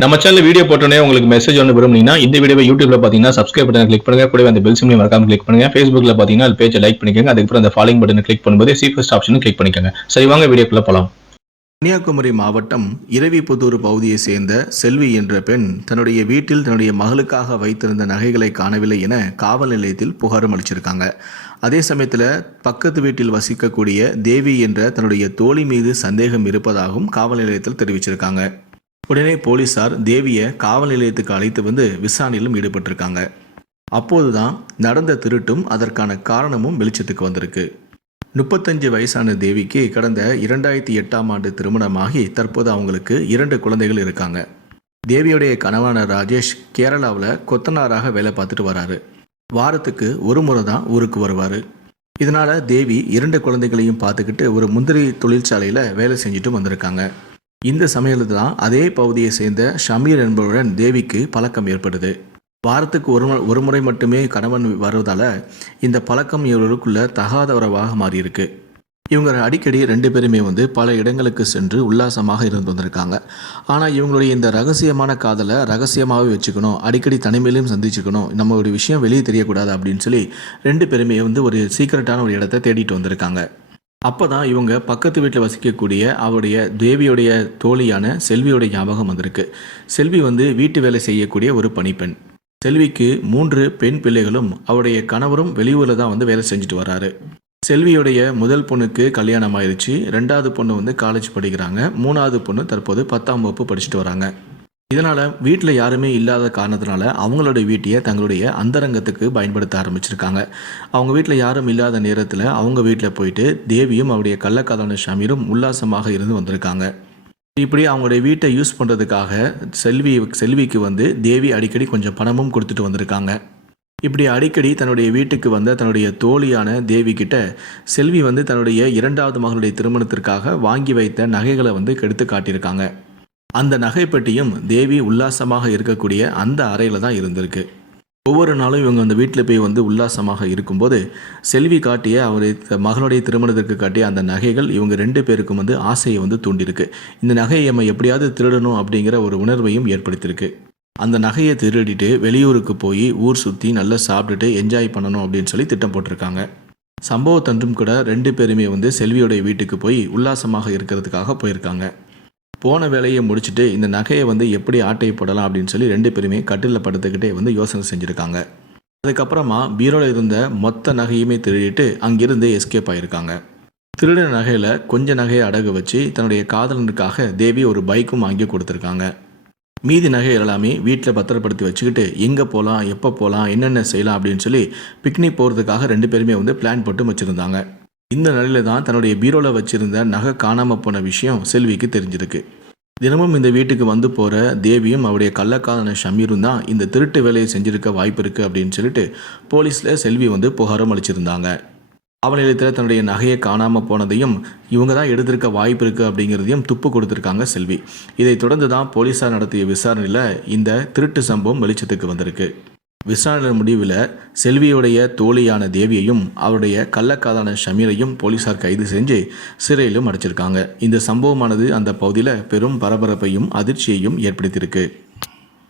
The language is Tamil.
நம்ம சேனல் வீடியோ போட்டோன்னே உங்களுக்கு மெசேஜ் ஒன்று விரும்புனீங்கன்னா இந்த வீடியோ யூடியூப்ல பார்த்தீங்கன்னா சப்ஸ்கிரைப் பட்டன் கிளிக் பண்ணுங்க. கூட அந்த பெல் சிம்லையும் மறக்காம கிளிக் பண்ணுங்க. ஃபேஸ்புக்ல பார்த்தீங்கன்னா அது பேஜை லைக் பண்ணிக்கோங்க. அதுக்கப்புறம் அந்த ஃபாலோயிங் பட்டனை கிளிக் பண்ணும்போது சீஃபஸ்ட் ஆப்ஷனும் கிளிக் பண்ணிக்கோங்க. சரி வாங்க வீடியோக்குள்ள போலாம். கன்னியாகுமரி மாவட்டம் இரவிபுதூர் பகுதியை சேர்ந்த செல்வி என்ற பெண் தன்னுடைய வீட்டில் தன்னுடைய மகளுக்காக வைத்திருந்த நகைகளை காணவில்லை என காவல் நிலையத்தில் புகாரும் அளிச்சிருக்காங்க. அதே சமயத்தில் பக்கத்து வீட்டில் வசிக்கக்கூடிய தேவி என்ற தன்னுடைய தோழி மீது சந்தேகம் இருப்பதாகவும் காவல் நிலையத்தில் தெரிவிச்சிருக்காங்க. உடனே போலீசார் தேவியை காவல் நிலையத்துக்கு அழைத்து வந்து விசாரணையிலும் ஈடுபட்டிருக்காங்க. அப்போதுதான் நடந்த திருட்டும் அதற்கான காரணமும் வெளிச்சத்துக்கு வந்திருக்கு. முப்பத்தஞ்சு வயசான தேவிக்கு கடந்த இரண்டாயிரத்தி எட்டாம் ஆண்டு திருமணமாகி தற்போது அவங்களுக்கு இரண்டு குழந்தைகள் இருக்காங்க. தேவியுடைய கணவனான ராஜேஷ் கேரளாவில் கொத்தனாராக வேலை பார்த்துட்டு வராரு. வாரத்துக்கு ஒரு முறை தான் ஊருக்கு வருவார். இதனால் தேவி இரண்டு குழந்தைகளையும் பார்த்துக்கிட்டு ஒரு முந்திரி தொழிற்சாலையில் வேலை செஞ்சுட்டு வந்திருக்காங்க. இந்த சமயத்தில் தான் அதே பகுதியை சேர்ந்த ஷமீர் என்பவருடன் தேவிக்கு பழக்கம் ஏற்படுது வாரத்துக்கு ஒரு ஒரு முறை மட்டுமே கணவன் வருவதால் இந்த பழக்கம் இவர்களுக்குள்ள தகாத உறவாக மாறியிருக்கு. இவங்க அடிக்கடி ரெண்டு பேருமே வந்து பல இடங்களுக்கு சென்று உல்லாசமாக இருந்து வந்திருக்காங்க. ஆனால் இவங்களுடைய இந்த ரகசியமான காதலை ரகசியமாகவே வச்சுக்கணும். அடிக்கடி தனிமையிலையும் சந்திச்சுக்கணும். நம்மளுடைய விஷயம் வெளியே தெரியக்கூடாது அப்படின்னு சொல்லி ரெண்டு பேருமே வந்து ஒரு சீக்கிரட்டான ஒரு இடத்த தேடிட்டு வந்திருக்காங்க. அப்போ தான் இவங்க பக்கத்து வீட்டில் வசிக்கக்கூடிய அவருடைய தேவியுடைய தோழியான செல்வியோட ஞாபகம் வந்திருக்கு. செல்வி வந்து வீட்டு வேலை செய்யக்கூடிய ஒரு பணிப்பெண். செல்விக்கு மூன்று பெண் பிள்ளைகளும் அவருடைய கணவரும் வெளியூரில் தான் வந்து வேலை செஞ்சுட்டு வராரு. செல்வியுடைய முதல் பொண்ணுக்கு கல்யாணம் ஆயிடுச்சு ரெண்டாவது பொண்ணு வந்து காலேஜ் படிக்கிறாங்க. மூணாவது பொண்ணு தற்போது பத்தாம் வகுப்பு படிச்சுட்டு வராங்க. இதனால் வீட்டில் யாருமே இல்லாத காரணத்தினால அவங்களுடைய வீட்டையே தங்களுடைய அந்தரங்கத்துக்கு பயன்படுத்த ஆரம்பிச்சிருக்காங்க. அவங்க வீட்டில் யாரும் இல்லாத நேரத்தில் அவங்க வீட்டில் போயிட்டு தேவியும் அவருடைய கள்ளக்காதலன சாமியும் உல்லாசமாக இருந்து வந்திருக்காங்க. இப்படி அவங்களுடைய வீட்டை யூஸ் பண்ணுறதுக்காக செல்வி செல்விக்கு வந்து தேவி அடிக்கடி கொஞ்சம் பணமும் கொடுத்துட்டு வந்திருக்காங்க. இப்படி அடிக்கடி தன்னுடைய வீட்டுக்கு வந்த தன்னுடைய தோழியான தேவி கிட்ட செல்வி வந்து தன்னுடைய இரண்டாவது மகளுடைய திருமணத்திற்காக வாங்கி வைத்த நகைகளை வந்து கெடுத்து காட்டியிருக்காங்க. அந்த நகைப்பெட்டியும் தேவி உல்லாசமாக இருக்கக்கூடிய அந்த அறையில் தான் இருந்திருக்கு. ஒவ்வொரு நாளும் இவங்க அந்த வீட்டில் போய் வந்து உல்லாசமாக இருக்கும்போது செல்வி காட்டிய அவருடைய மகளுடைய திருமணத்திற்கு காட்டிய அந்த நகைகள் இவங்க ரெண்டு பேருக்கும் வந்து ஆசையை வந்து தூண்டியிருக்கு. இந்த நகையை நம்ம எப்படியாவது திருடணும் அப்படிங்கிற ஒரு உணர்வையும் ஏற்படுத்தியிருக்கு. அந்த நகையை திருடிட்டு வெளியூருக்கு போய் ஊர் சுற்றி நல்லா சாப்பிட்டுட்டு என்ஜாய் பண்ணணும் அப்படின்னு சொல்லி திட்டம் போட்டிருக்காங்க. சம்பவத்தன்றும் கூட ரெண்டு பேருமே வந்து செல்வியோடைய வீட்டுக்கு போய் உல்லாசமாக இருக்கிறதுக்காக போயிருக்காங்க. போன வேலையை முடிச்சுட்டு இந்த நகையை வந்து எப்படி ஆட்டை போடலாம் அப்படின்னு சொல்லி ரெண்டு பேருமே கட்டிலில் படுத்துக்கிட்டே வந்து யோசனை செஞ்சுருக்காங்க. அதுக்கப்புறமா பீரோவில் இருந்த மொத்த நகையுமே திருடிட்டு அங்கிருந்து எஸ்கேப் ஆகியிருக்காங்க திருடின நகையில் கொஞ்ச நகையை அடகு வச்சு தன்னுடைய காதலனுக்காக தேவி ஒரு பைக்கும் வாங்கி கொடுத்துருக்காங்க. மீதி நகை எல்லாமே வீட்டில் பத்திரப்படுத்தி வச்சுக்கிட்டு எங்கே போகலாம் எப்போ போகலாம் என்னென்ன செய்யலாம் அப்படின்னு சொல்லி பிக்னிக் போகிறதுக்காக ரெண்டு பேருமே வந்து பிளான் போட்டு வச்சுருந்தாங்க. இந்த நிலையில தான் தன்னுடைய பீரோவில் வச்சிருந்த நகை காணாமல் போன விஷயம் செல்விக்கு தெரிஞ்சிருக்கு. தினமும் இந்த வீட்டுக்கு வந்து போகிற தேவியும் அவருடைய கள்ளக்காதன ஷமீரும் தான் இந்த திருட்டு வேலையை செஞ்சிருக்க வாய்ப்பு இருக்குது அப்படின்னு சொல்லிட்டு போலீஸில் செல்வி வந்து புகாரும் அளிச்சிருந்தாங்க. அவநிலையத்தில் தன்னுடைய நகையை காணாமல் போனதையும் இவங்க தான் எடுத்திருக்க வாய்ப்பு இருக்குது அப்படிங்கிறதையும் துப்பு கொடுத்துருக்காங்க செல்வி. இதை தொடர்ந்து தான் போலீஸார் நடத்திய விசாரணையில் இந்த திருட்டு சம்பவம் வெளிச்சத்துக்கு வந்திருக்கு. விசாரணை முடிவில் செல்வியுடைய தோழியான தேவியையும் அவருடைய கள்ளக்காதான ஷமீரையும் போலீசார் கைது செஞ்சு சிறையிலும் அடைச்சிருக்காங்க. இந்த சம்பவமானது அந்த பகுதியில் பெரும் பரபரப்பையும் அதிர்ச்சியையும் ஏற்படுத்தியிருக்கு.